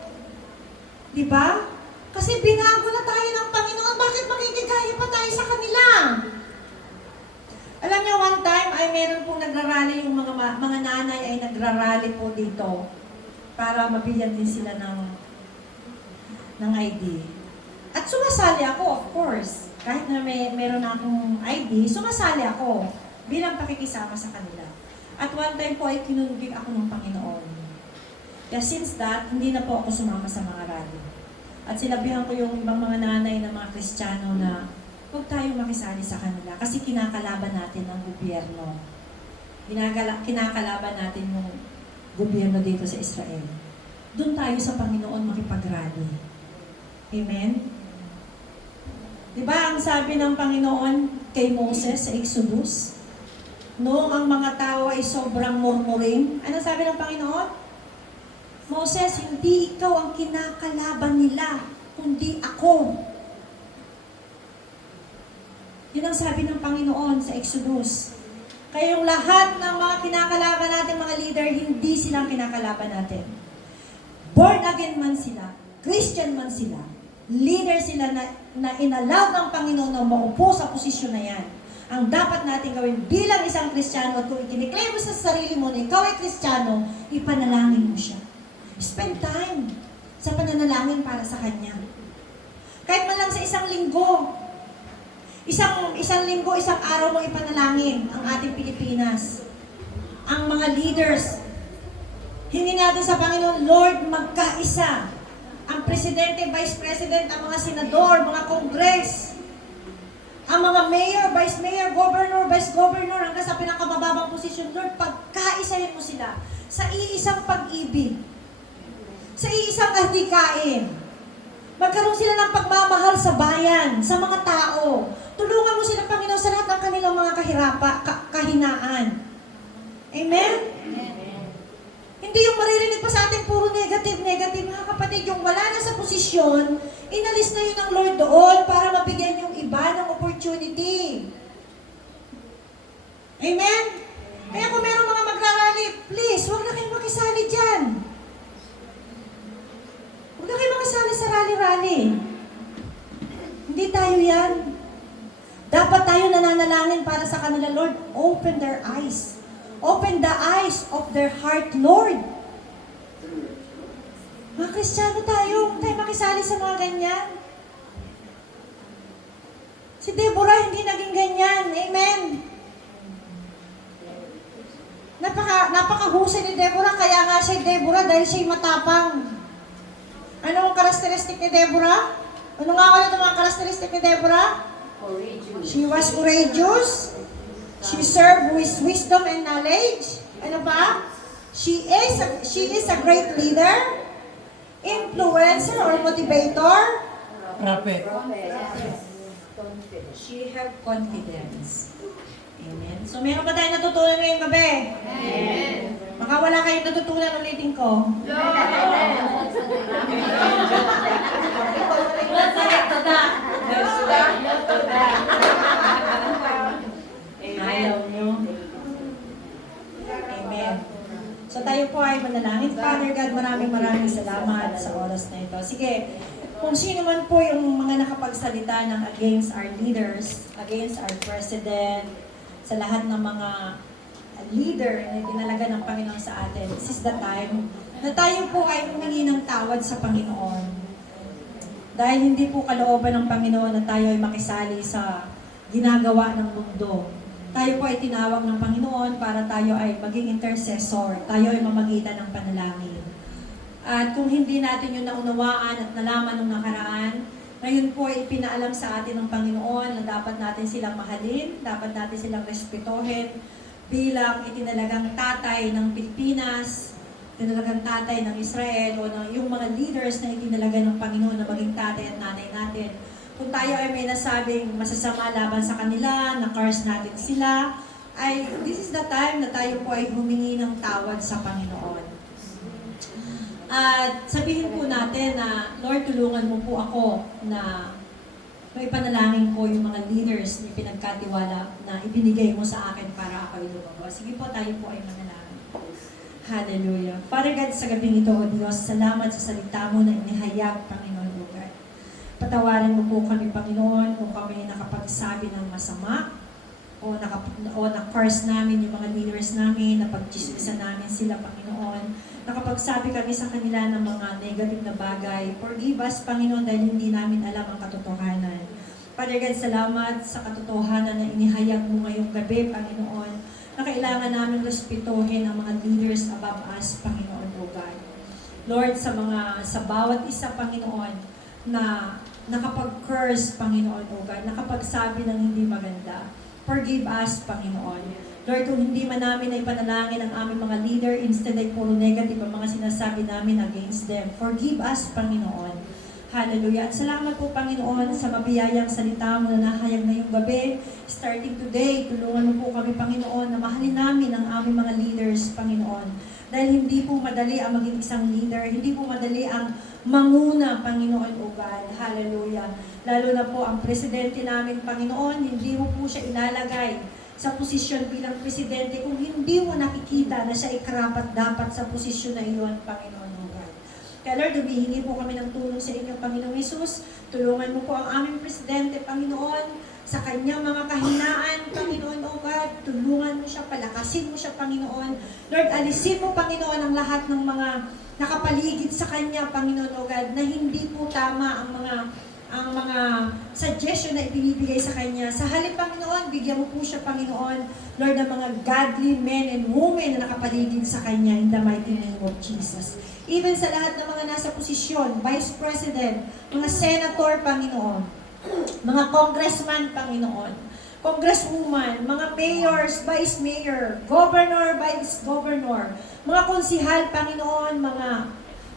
Di ba? Kasi binago na tayo ng Panginoon, bakit makikigaya pa tayo sa kanila? Alam niyo, one time ay meron pong nagrarally, yung mga nanay ay nagrarally po dito para mabigyan din sila ng ID. At sumasali ako, of course. Kahit na meron akong ID, sumasali ako bilang pakikisama sa kanila. At one time po ay kinunugig ako ng Panginoon. Kaya since that, hindi na po ako sumama sa mga rally. At sinabihan ko yung ibang mga nanay na mga Kristiyano na huwag tayong makisali sa kanila kasi kinakalaban natin ang gobyerno. Kinakalaban natin yung gobyerno dito sa Israel. Doon tayo sa Panginoon makipag-rally. Amen? Diba ang sabi ng Panginoon kay Moses sa Exodus? Noong ang mga tao ay sobrang murmuring, ano sabi ng Panginoon? Moses, hindi ikaw ang kinakalaban nila, kundi ako. Yun ang sabi ng Panginoon sa Exodus. Kaya yung lahat ng mga kinakalaban natin, mga leader, hindi silang kinakalaban natin. Born again man sila, Christian man sila, leader sila na inallow ng Panginoon na maupo sa posisyon na yan. Ang dapat natin gawin bilang isang Kristiyano at kung i-declare mo sa sarili mo na ikaw ay Kristiyano, ipanalangin mo siya. Spend time sa pananalangin para sa Kanya. Kahit man lang sa isang linggo. Isang linggo, isang araw mo ipanalangin ang ating Pilipinas. Ang mga leaders. Hindi natin sa Panginoon, Lord, magkaisa. Ang presidente, vice president, ang mga senador, mga kongres, ang mga mayor, vice mayor, governor, vice governor, hanggang sa pinakamababang posisyon, Lord, pagkaisahin mo sila sa iisang pag-ibig, sa iisang kahdikain. Magkaroon sila ng pagmamahal sa bayan, sa mga tao. Tulungan mo sila, Panginoon, sa lahat ng kanilang mga kahinaan. Amen? Hindi yung maririnig pa sa atin puro negative. Mga kapatid, yung wala na sa posisyon, inalis na yun ng Lord doon para mabigyan yung iba ng opportunity. Amen? Kaya kung meron mga magrarally, please, huwag na kayong makisali dyan. Huwag na kayong makisali sa rally-rally. Hindi tayo yan. Dapat tayo nananalangin para sa kanila, Lord, open their eyes. Open the eyes of their heart, Lord. Mga Kristiyano tayo, huwag tayo makisali sa mga ganyan. Si Deborah hindi naging ganyan. Amen. Napakahusay ni Deborah, kaya nga siya Deborah dahil siya'y matapang. Ano ang karakteristik ni Deborah? Ano nga ulit ang mga karakteristik ni Deborah? Courageous. She was courageous. She served with wisdom and knowledge. Ano pa? She is a great leader, influencer or motivator. Prophet. She have confidence. Amen. So meron ba tayong natutunan ngayong gabi? Amen. Baka wala kayong natutunan, ulitin ko. Amen. Ayaw nyo. Amen. So tayo po ay manalangin. Father God, maraming salamat sa oras na ito. Sige, kung sino man po yung mga nakapagsalita ng against our leaders, against our president, sa lahat ng mga leader na itinalaga ng Panginoon sa atin, this is the time na tayo po ay humingi ng tawad sa Panginoon. Dahil hindi po kalooban ng Panginoon na tayo ay makisali sa ginagawa ng mundo. Tayo po ay tinawag ng Panginoon para tayo ay maging intercessor. Tayo ay mamagitan ng panalangin. At kung hindi natin yung naunawaan at nalaman nung nakaraan, ngayon po ay ipinaalam sa atin ng Panginoon na dapat natin silang mahalin, dapat natin silang respetuhin bilang itinalagang tatay ng Pilipinas, itinalagang tatay ng Israel, o yung mga leaders na itinalaga ng Panginoon na maging tatay at nanay natin. Kung tayo ay may nasabing masasama laban sa kanila, na-curse natin sila, ay this is the time na tayo po ay humingi ng tawad sa Panginoon. At sabihin po natin na, Lord, tulungan mo po ako na may panalangin ko yung mga leaders na pinagkatiwala na ibinigay mo sa akin para ako ay lumago. Sige po, tayo po ay manalangin. Hallelujah. Father God, sa gabing ito, O Diyos, salamat sa salita mo na inihayag, Panginoon, O God. Patawarin mo po kami, Panginoon, kung kami nakapagsabi ng masama o na-curse namin yung mga leaders namin, napagchismisan namin sila, Panginoon. Nakapagsabi kami sa kanila ng mga negative na bagay. Forgive us, Panginoon, dahil hindi namin alam ang katotohanan. Father God, salamat sa katotohanan na inihayag mo ngayong gabi, Panginoon, na kailangan namin respetuhin ang mga leaders above us, Panginoon, O God. Lord, sa bawat isa, Panginoon, na nakapag-curse, Panginoon, O God, nakapagsabi ng hindi maganda. Forgive us, Panginoon. Lord, kung hindi man namin ay panalangin ang aming mga leader, instead ay puro negative ang mga sinasabi namin against them. Forgive us, Panginoon. Hallelujah. At salamat po, Panginoon, sa mabiyayang salita mo na nahayag ngayong gabi. Starting today, tulungan mo po kami, Panginoon, na mahalin namin ang aming mga leaders, Panginoon. Dahil hindi po madali ang maging isang leader, hindi po madali ang manguna, Panginoon, O God. Hallelujah. Lalo na po ang presidente namin, Panginoon, hindi mo po siya ilalagay sa posisyon bilang presidente kung hindi mo nakikita na siya ikarapat dapat sa posisyon na iyon, Panginoon, O God. Kaya Lord, humihingi po kami ng tulong sa inyo, Panginoong Hesus. Tulungan mo po ang aming presidente, Panginoon, sa kanyang mga kahinaan, Panginoon, O God. Tulungan mo siya, palakasin mo siya, Panginoon. Lord, alisin mo, Panginoon, ang lahat ng mga nakapaligid sa kanya, Panginoon, O God, na hindi po tama ang mga suggestion na ibinibigay sa kanya. Sa halip, Panginoon, bigyan mo po siya, Panginoon, Lord, ng mga godly men and women na nakapaligid sa kanya in the mighty name of Jesus. Even sa lahat ng mga nasa posisyon, Vice President, mga Senator, Panginoon, mga Congressman, Panginoon, Congresswoman, mga Mayors, Vice Mayor, Governor, Vice Governor, mga konsihal, Panginoon, mga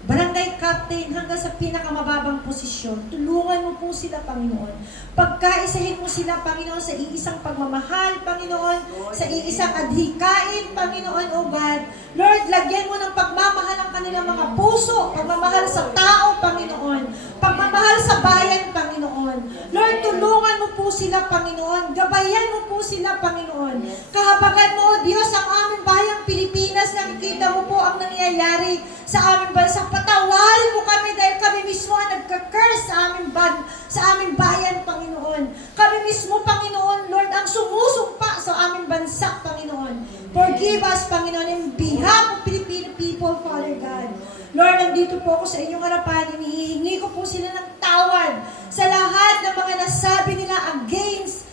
barangay captain hanggang sa pinakamababang posisyon. Tulungan mo po sila, Panginoon. Pagkaisahin mo sila, Panginoon, sa iisang pagmamahal, Panginoon, sa iisang adhikain, Panginoon, O God. Lord, lagyan mo ng pagmamahal ang kanilang mga puso, pagmamahal sa tao, Panginoon, pagmamahal sa bayan, Panginoon. Lord, tulungan mo po sila, Panginoon. Gabayan mo po sila, Panginoon. Kahabagan mo, O Diyos, ang aming bayang Pilipinas. Nakikita mo po ang nangyayari sa aming bansa. Patawarin mo kami dahil kami mismo ang nagka-curse sa aming bayan, Panginoon. Kami mismo, Panginoon, Lord, ang sumusumpa sa aming bansa, Panginoon. Forgive us, Panginoon, in behalf of Filipino people, Father God. Lord, nandito po ako sa inyong harapan. Hinihingi ko po sila ng tawad sa lahat ng mga nasabi nila against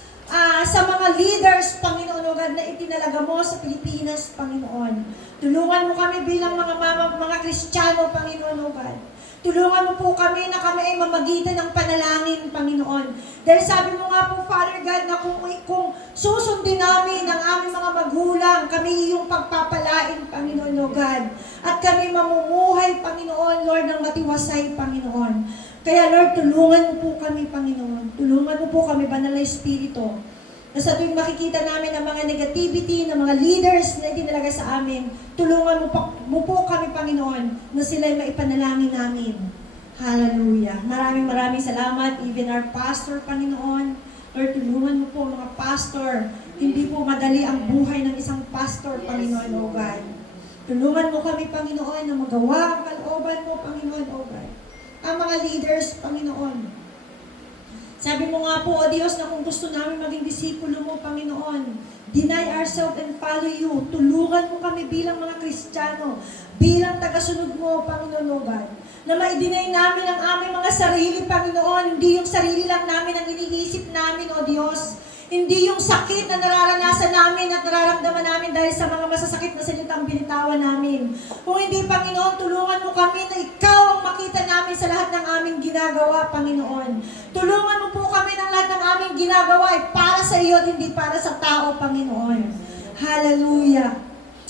sa mga leaders, Panginoon, O God, na itinalaga mo sa Pilipinas, Panginoon. Tulungan mo kami bilang mga Kristiyano, Panginoon, O God. Tulungan mo po kami na kami ay mamagitan ng panalangin, Panginoon. Dahil sabi mo nga po, Father God, na kung susundin namin ang aming mga magulang, kami iyong pagpapalain, Panginoon, O God. At kami mamumuhay, Panginoon, Lord, ng matiwasay, Panginoon. Kaya Lord, tulungan mo po kami, Panginoon. Tulungan mo po kami, Banal na Espiritu. Na sa tuwing makikita namin ang mga negativity ng mga leaders na itinalaga sa amin, tulungan mo po kami, Panginoon, na sila'y maipanalangin namin. Hallelujah. Maraming salamat. Even our pastor, Panginoon. Lord, tulungan mo po mga pastor. Hindi po madali ang buhay ng isang pastor, Panginoon, O God. Tulungan mo kami, Panginoon, na magawa ang kalooban mo, Panginoon, O God. Ang mga leaders, Panginoon. Sabi mo nga po, O Diyos, na kung gusto namin maging disipulo mo, Panginoon, deny ourselves and follow you. Tulungan mo kami bilang mga Kristiyano, bilang tagasunod mo, Panginoon, O God. Na ma-deny namin ang aming mga sarili, Panginoon. Hindi yung sarili lang namin ang iniisip namin, O Diyos. Hindi yung sakit na nararanasan namin at nararamdaman namin dahil sa mga masasakit na salitang binitawan namin. Kung hindi, Panginoon, tulungan mo kami na ikaw ang makita namin sa lahat ng aming ginagawa, Panginoon. Tulungan mo po kami ng lahat ng aming ginagawa ay para sa iyo at hindi para sa tao, Panginoon. Hallelujah.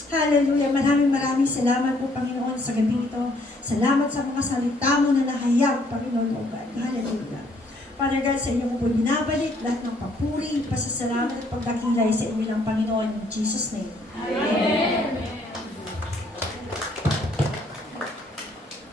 Hallelujah. Maraming salamat po, Panginoon, sa gabi ito. Salamat sa mga salita mo na nahayag, Panginoon, O God. Hallelujah. Father God, sa inyo po binabalik lahat ng papuri, pasasalamat at pagdakilay sa inyo ng Panginoon. In Jesus' name. Amen.